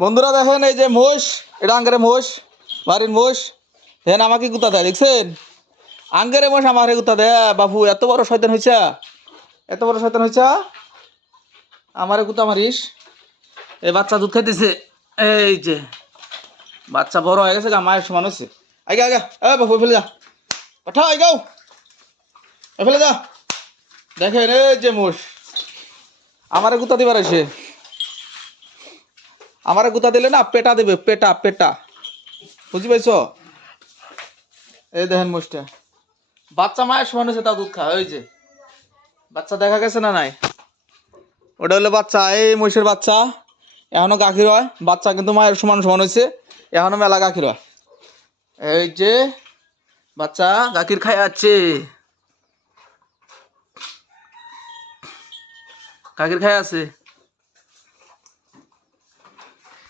বন্ধুরা দেখেন এই যে মোষ, এটা আঙ্গেরে মোষ, বাড়ির মোষ। দেখেন আমাকে গুতা দেয়, দেখছেন? আঙ্গেরে মোষ আমারে গুতা দেয়। বাবু এত বড় শয়তান হয়েছে, এত বড় শয়তান হয়েছে, আমারে গুতা মারিস। এই বাচ্চা দুধ খাইতেছে, এই যে বাচ্চা বড় হয়ে গেছে, মায়ের সমান হয়েছে। আগে আগে এ বাবু ফেলে যা, পাঠা আইগাও, ফেলে যা। দেখেন এই যে মোষ আমারে গুতা দিবার আছে, আমারে গুতা দিলে না পেটা দেবে, পেটা পেটা, বুঝি পাইছ? এই দেখেন মোষটা বাচ্চা মায়ের সমান হয়েছে, তাও দুধ খা। ওই যে বাচ্চা দেখা গেছে না নাই, ওটা হলো বাচ্চা, এই মহিষের বাচ্চা। এখনো গাখির হয়, বাচ্চা কিন্তু মায়ের সমান সমান হয়েছে, এখনো মেলা গাখির হয়। এই যে বাচ্চা গাখির খাই আছে, গাখির খাই আছে।